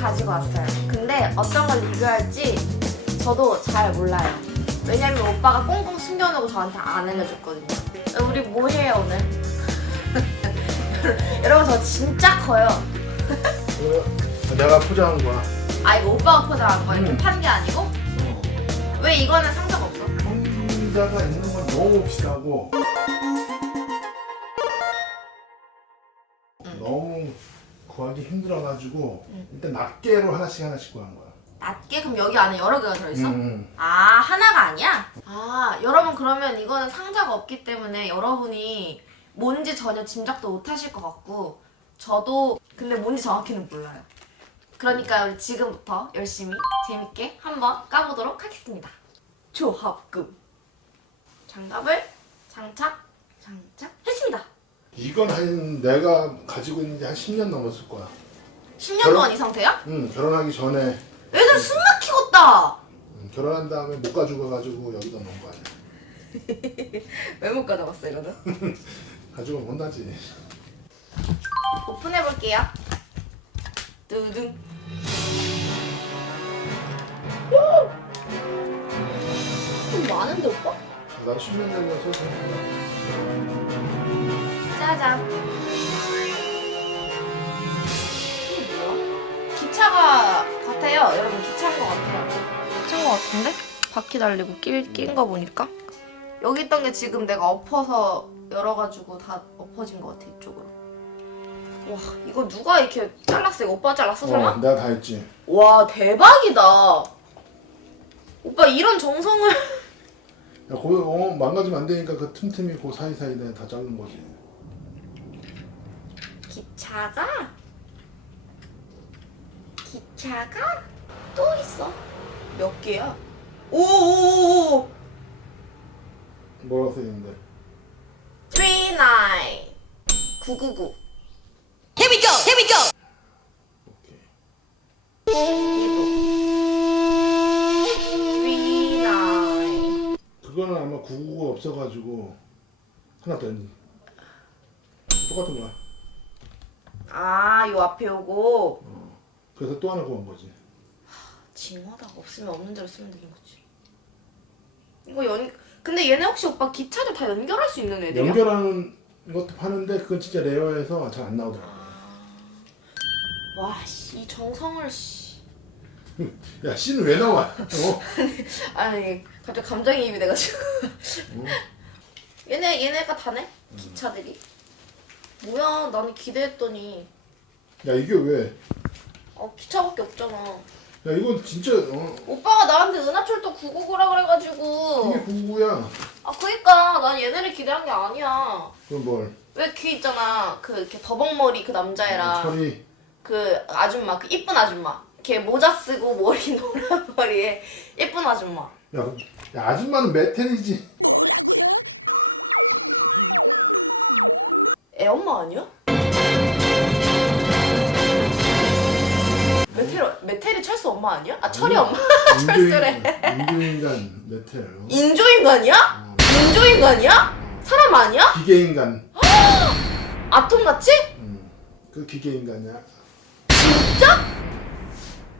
가지고 왔어요. 근데 어떤 걸 리뷰할지 저도 잘 몰라요. 왜냐면 오빠가 꽁꽁 숨겨놓고 저한테 안 알려줬거든요. 우리 뭐 해요 오늘? 여러분 저 진짜 커요. 이거 내가 포장한 거야. 아 이거 오빠가 포장한 거 이렇게 음. 판게 아니고? 왜 이거는 상자가 없어? 상자가 있는 건 너무 비싸고 구하기 힘들어가지고 응. 일단 낱개로 하나씩 하나씩 구한 거야. 낮게 그럼 여기 안에 여러 개가 들어있어? 음. 아 하나가 아니야? 아 여러분 그러면 이거는 상자가 없기 때문에 여러분이 뭔지 전혀 짐작도 못 하실 것 같고 저도 근데 뭔지 정확히는 몰라요 그러니까 우리 지금부터 열심히 재밌게 한번 까보도록 하겠습니다 조합금 장갑을 장착 장착 했습니다 이건 한 내가 가지고 있는 지한 10년 넘었을 거야. 10년 결혼- 동안 이 상태야? 응, 결혼하기 전에 애들 숨 막히겠다 음, 결혼한 다음에 못 가지고 가지고 여기다 놓은 거 아니야. 왜 못 가져갔어 이거는? 가지고 못하지. 오픈해 볼게요. 두둥. 좀 많은데 오빠? 나 10년 전이어서 이게 뭐야? 기차가 같아요. 여러분 기차인 것 같아요. 기차인 것 같은데? 바퀴 달리고 낀, 낀거 보니까 여기 있던 게 지금 내가 엎어서 열어가지고 다 엎어진 것 같아 이쪽으로. 와 이거 누가 이렇게 잘랐어? 이거 오빠 잘랐어 설마? 어, 내가 다 했지. 와 대박이다. 오빠 이런 정성을 야, 거기 어, 망가지면 안 되니까 그 틈틈이 그 사이사이에 다 자른 거지. 기차가 기차가 또 있어. 몇 개야? 오오오오. 뭐라고 써 있는데? 39 999. Here we go. Here we go. 얘도 39. 그거는 아마 999가 없어가지고 하나 더 있는 똑같은 거야. 아, 요 앞에 요거 그래서 또 하나 구한 거지. 징하다. 없으면 없는 대로 쓰면 되는 거지. 이거 연 근데 얘네 혹시 오빠 기차도 다 연결할 수 있는 애들이야? 연결하는 것도 파는데 그건 진짜 레어해서 잘 안 나오더라고. 와, 씨, 이 정성을 씨. 야 씨는 왜 나와? 어? 아니 갑자기 감정이입이 돼가지고 어? 얘네 얘네가 다네 기차들이 뭐야? 나는 기대했더니. 야 이게 왜? 어 기차밖에 없잖아. 야 이건 진짜 어. 오빠가 나한테 은하철도 999라 그래가지고. 이게 999야. 아 그니까. 난 얘네를 기대한 게 아니야. 그럼 뭘? 왜 귀 있잖아. 그 이렇게 더벅머리 그 남자애랑. 철이. 그 아줌마 그 이쁜 아줌마. 걔 모자 쓰고 머리 노란 머리에 예쁜 아줌마. 야, 야 아줌마는 메텔이지. 애 엄마 아니야? 메텔 메텔이 철수 엄마 아니야? 아 철이 엄마 철수래. 인조인간 메텔. 어? 인조인간이야? 어. 인조인간이야? 사람 아니야? 기계인간. 아톰같이? 음, 그 기계인간이야. 진짜?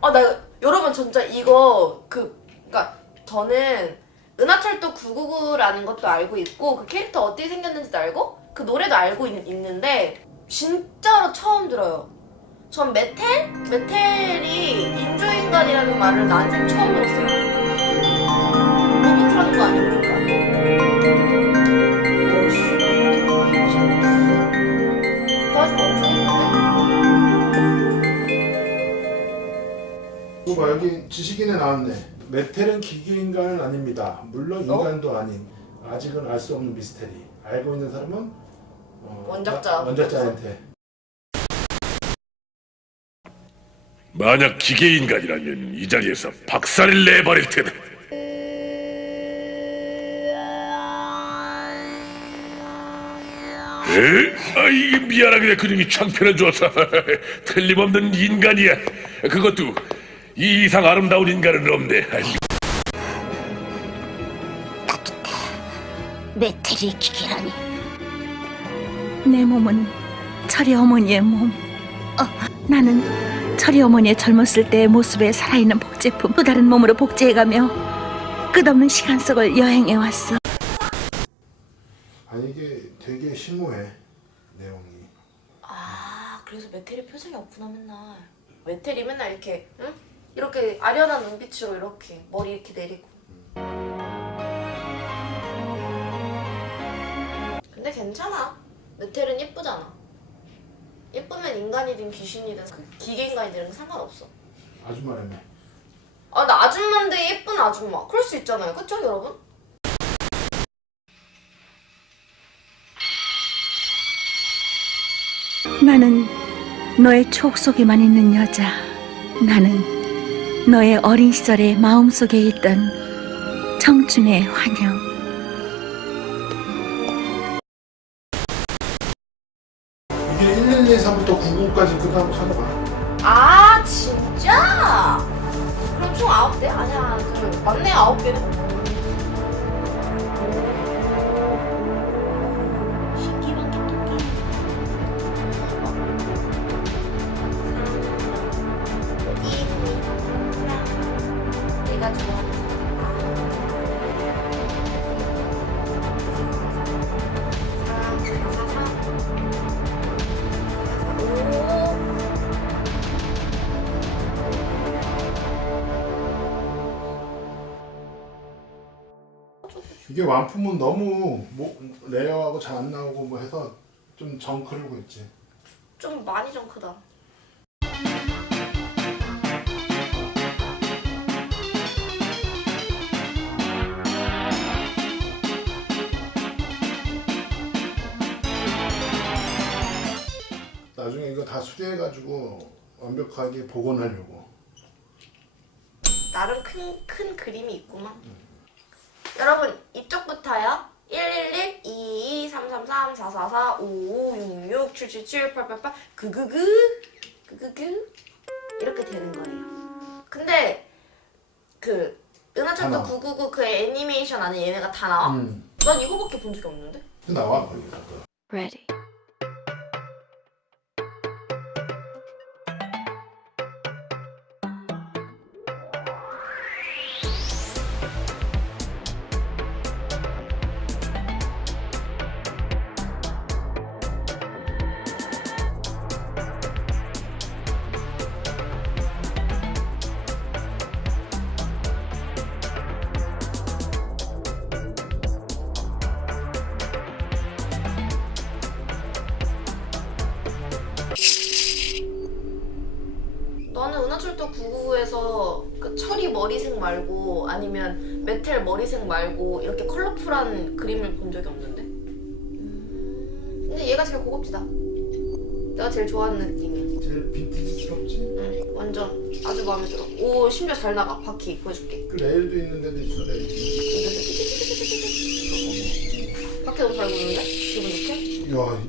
아 나 여러분 진짜 이거 그 그니까 저는 은하철도 999라는 것도 알고 있고 그 캐릭터 어떻게 생겼는지도 알고 그 노래도 알고 있, 있는데 진짜로 처음 들어요. 전 메텔? 메텔이 인조인간이라는 말을 난생 처음 들었어요. 거 엄청 힘든데? 이거 봐 여기 지식인에 나왔네. 메텔은 기계인간은 아닙니다. 물론 어? 인간도 아닌 아직은 알 수 없는 미스테리. 알고 있는 사람은 어, 원작자. 원작자한테. 만약 기계 인간이라면 이 자리에서 박살을 내버릴 테다. 에? 아, 이게 미안하게 내 근육이 창편해 줘서 틀림없는 인간이야. 그것도 이 이상 아름다운 인간은 없네. 메테리 기계라니. 내 몸은 철이 어머니의 몸. 어, 나는 철이 어머니의 젊었을 때의 모습에 살아있는 복제품 또 다른 몸으로 복제해가며 끝없는 시간 속을 여행해 왔어. 아니 이게 되게 심오해 내용이. 아 그래서 메텔이 표정이 없구나 맨날 메텔이 맨날 이렇게 응? 이렇게 아련한 눈빛으로 이렇게 머리 이렇게 내리고 근데 괜찮아 메텔은 예쁘잖아 예쁘면 인간이든 귀신이든 그 기계인간이든 상관없어 아줌마라며. 아 나 아줌마인데 예쁜 아줌마 그럴 수 있잖아요 그쵸 여러분? 나는 너의 추억 속에만 있는 여자. 나는 너의 어린 시절의 마음 속에 있던 청춘의 환영. 이게 1123부터 99까지 끝나고 찾아봐. 아 진짜? 그럼 총 아홉 대? 아니야 그 맞네 아홉 개는 이게 완품은 너무 뭐 레어하고 잘 안 나오고 뭐 해서 좀 정크르고 있지. 좀 많이 좀 크다. 나중에 이거 다 수리해가지고 완벽하게 복원하려고. 나름 큰, 큰 그림이 있구만. 여러분, 이쪽부터요. 111, 22, 333, 444, 55, 66, 777, 888, 그그그, 그그그. 이렇게 되는 거예요. 근데, 그, 다 은하철도 나와. 999 그 애니메이션 안에 얘네가 다 나와? 음. 난 이거밖에 본 적이 없는데? 나와. Ready. 은하철도 999에서 그 철이 머리색 말고 아니면 메텔 머리색 말고 이렇게 컬러풀한 그림을 본 적이 없는데? 음, 근데 얘가 제일 고급지다. 내가 제일 좋아하는 느낌이야. 제일 빈티지스럽지. 응, 완전 아주 마음에 들어. 오, 심지어 잘 나가. 바퀴 보여줄게. 그 레일도 있는 데도 있어 레일. 바퀴 너무 잘 보이는데? 기분 좋게? 야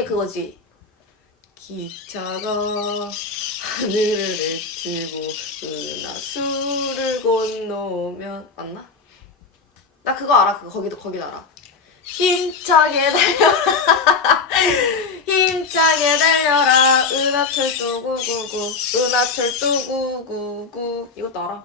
이게 그거지. 기차가 하늘을 헤치고 은하수를 건너면 맞나? 나 그거 알아. 그거 거기도 거기도 알아. 힘차게 달려라. 힘차게 달려라. 은하철도 999. 은하철도 999. 이것도 알아.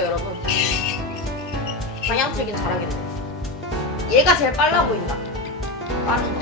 틀긴 잘하겠네. 얘가 제일 빨라 보인다. 빠른 거.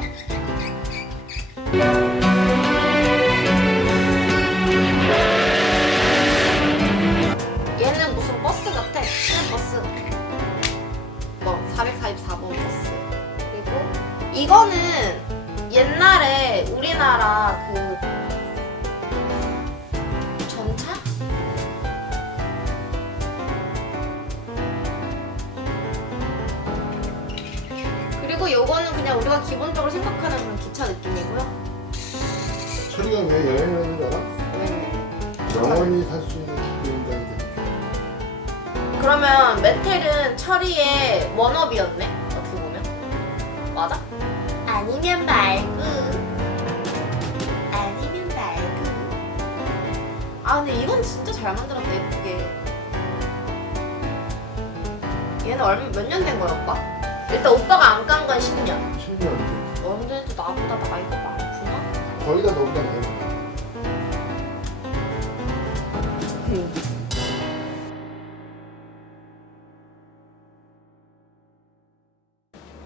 그냥 우리가 기본적으로 생각하는 그런 기차 느낌이고요. 철이가 왜 여행을 하는 줄 알아? 네. 영원히 살 수 있는 대해 그러면 메텔은 철이의 원업이었네. 어떻게 보면 맞아? 아니면 말고. 아니면 말고. 아 근데 이건 진짜 잘 만들었다 예쁘게. 얘는 얼마 몇 년 된 거야 오빠? 일단 오빠가 안 깐 건 10년. 10년 너는 또 나보다 나이가 많구나. 거의 다 너보다 나이 많아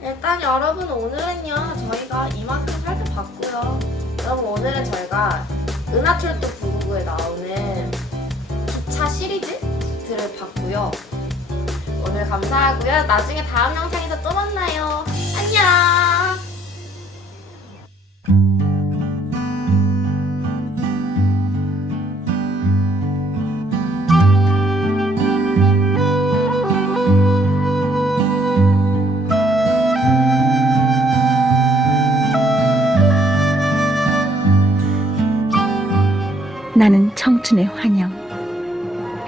일단 여러분 오늘은요 저희가 이만큼 살펴봤고요 여러분 오늘은 저희가 은하철도 999에 나오는 기차 시리즈들을 봤고요 오늘 감사하고요. 나중에 다음 영상에서 또 만나요. 안녕! 나는 청춘의 환영.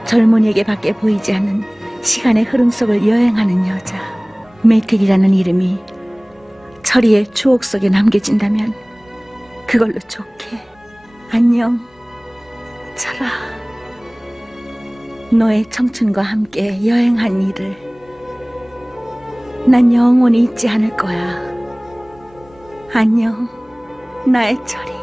젊은이에게 밖에 보이지 않는 시간의 흐름 속을 여행하는 여자. 메텔이라는 이름이 철이의 추억 속에 남겨진다면 그걸로 좋게. 안녕, 철아. 너의 청춘과 함께 여행한 일을 난 영원히 잊지 않을 거야. 안녕, 나의 철이.